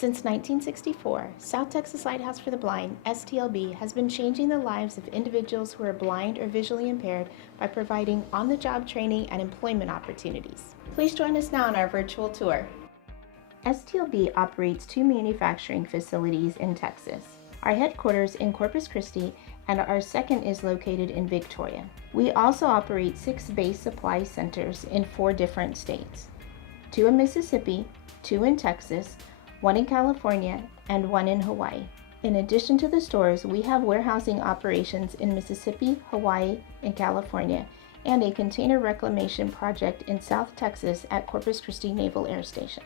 Since 1964, South Texas Lighthouse for the Blind, STLB, has been changing the lives of individuals who are blind or visually impaired by providing on-the-job training and employment opportunities. Please join us now on our virtual tour. STLB operates 2 manufacturing facilities in Texas. Our headquarters in Corpus Christi and our second is located in Victoria. We also operate 6 base supply centers in 4 different states. 2 in Mississippi, 2 in Texas, 1 in California, and 1 in Hawaii. In addition to the stores, we have warehousing operations in Mississippi, Hawaii, and California, and a container reclamation project in South Texas at Corpus Christi Naval Air Station.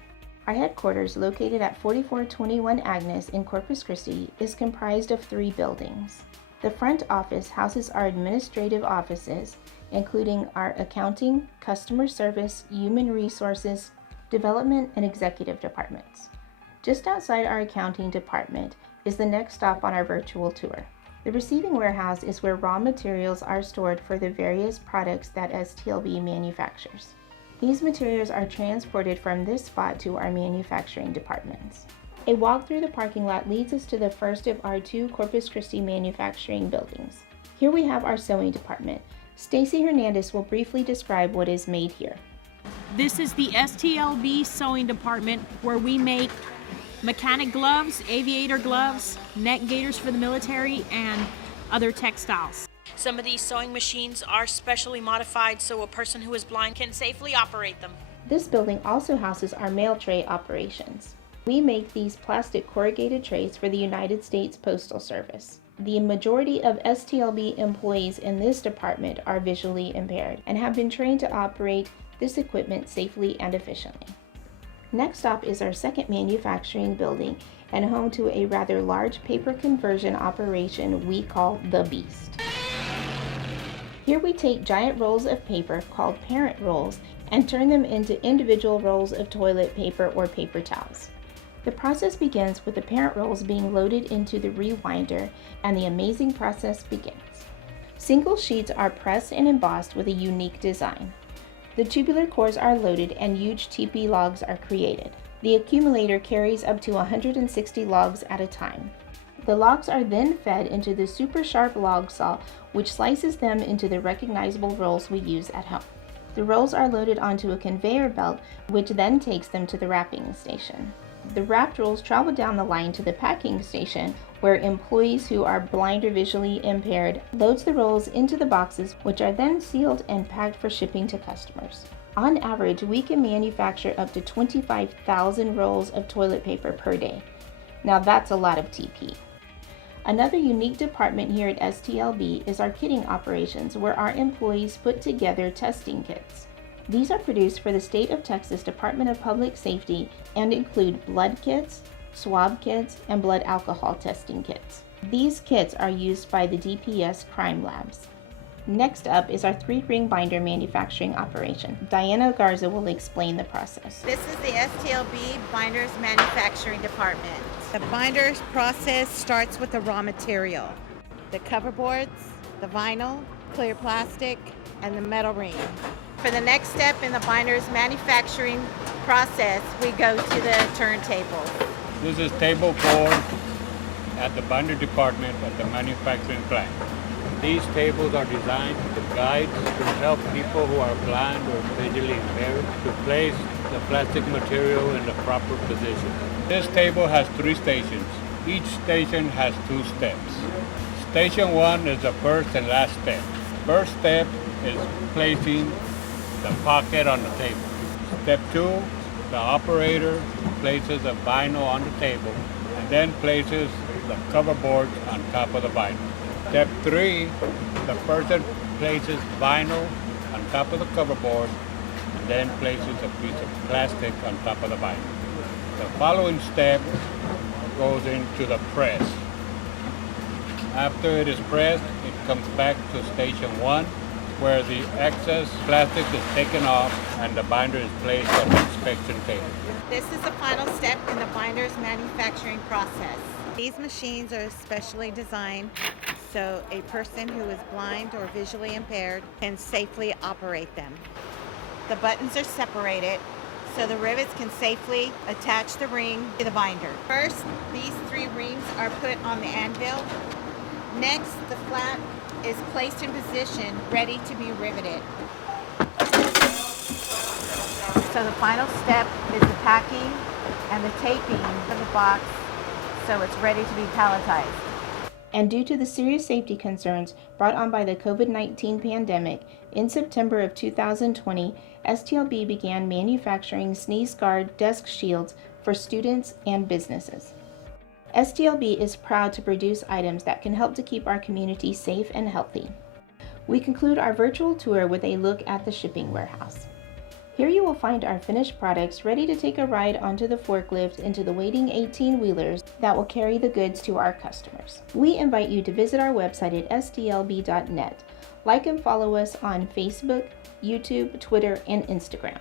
Our headquarters, located at 4421 Agnes in Corpus Christi, is comprised of 3 buildings. The front office houses our administrative offices, including our accounting, customer service, human resources, development, and executive departments. Just outside our accounting department is the next stop on our virtual tour. The receiving warehouse is where raw materials are stored for the various products that STLB manufactures. These materials are transported from this spot to our manufacturing departments. A walk through the parking lot leads us to the first of our 2 Corpus Christi manufacturing buildings. Here we have our sewing department. Stacy Hernandez will briefly describe what is made here. This is the STLB sewing department where we make mechanic gloves, aviator gloves, neck gaiters for the military, and other textiles. Some of these sewing machines are specially modified so a person who is blind can safely operate them. This building also houses our mail tray operations. We make these plastic corrugated trays for the United States Postal Service. The majority of STLB employees in this department are visually impaired and have been trained to operate this equipment safely and efficiently. Next stop is our second manufacturing building and home to a rather large paper conversion operation we call The Beast. Here we take giant rolls of paper called parent rolls and turn them into individual rolls of toilet paper or paper towels. The process begins with the parent rolls being loaded into the rewinder and the amazing process begins. Single sheets are pressed and embossed with a unique design. The tubular cores are loaded and huge teepee logs are created. The accumulator carries up to 160 logs at a time. The logs are then fed into the super sharp log saw, which slices them into the recognizable rolls we use at home. The rolls are loaded onto a conveyor belt, which then takes them to the wrapping station. The wrapped rolls travel down the line to the packing station, where employees who are blind or visually impaired loads the rolls into the boxes, which are then sealed and packed for shipping to customers. On average, we can manufacture up to 25,000 rolls of toilet paper per day. Now that's a lot of TP. Another unique department here at STLB is our kitting operations, where our employees put together testing kits. These are produced for the State of Texas Department of Public Safety and include blood kits, swab kits, and blood alcohol testing kits. These kits are used by the DPS crime labs. Next up is our 3-ring binder manufacturing operation. Diana Garza will explain the process. This is the STLB Binders Manufacturing Department. The binders process starts with the raw material, the cover boards, the vinyl, clear plastic, and the metal ring. For the next step in the binders manufacturing process, we go to the turntable. This is table 4 at the binder department at the manufacturing plant. These tables are designed to guide to help people who are blind or visually impaired to place the plastic material in the proper position. This table has 3 stations. Each station has 2 steps. Station 1 is the first and last step. First step is placing the pocket on the table. Step 2, the operator places the vinyl on the table and then places the cover board on top of the vinyl. Step 3, the person places vinyl on top of the cover board and then places a piece of plastic on top of the vinyl. The following step goes into the press. After it is pressed, it comes back to station 1, where the excess plastic is taken off and the binder is placed on the inspection table. This is the final step in the binders manufacturing process. These machines are specially designed so a person who is blind or visually impaired can safely operate them. The buttons are separated so the rivets can safely attach the ring to the binder. First, these 3 rings are put on the anvil. Next, the flap is placed in position, ready to be riveted. So the final step is the packing and the taping of the box so it's ready to be palletized. And due to the serious safety concerns brought on by the COVID-19 pandemic, in September of 2020, STLB began manufacturing sneeze-guard desk shields for students and businesses. STLB is proud to produce items that can help to keep our community safe and healthy. We conclude our virtual tour with a look at the shipping warehouse. Here you will find our finished products ready to take a ride onto the forklift into the waiting 18-wheelers that will carry the goods to our customers. We invite you to visit our website at stlb.net. Like and follow us on Facebook, YouTube, Twitter, and Instagram.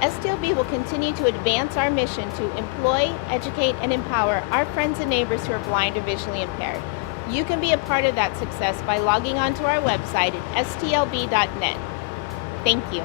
STLB will continue to advance our mission to employ, educate, and empower our friends and neighbors who are blind or visually impaired. You can be a part of that success by logging onto our website at stlb.net. Thank you.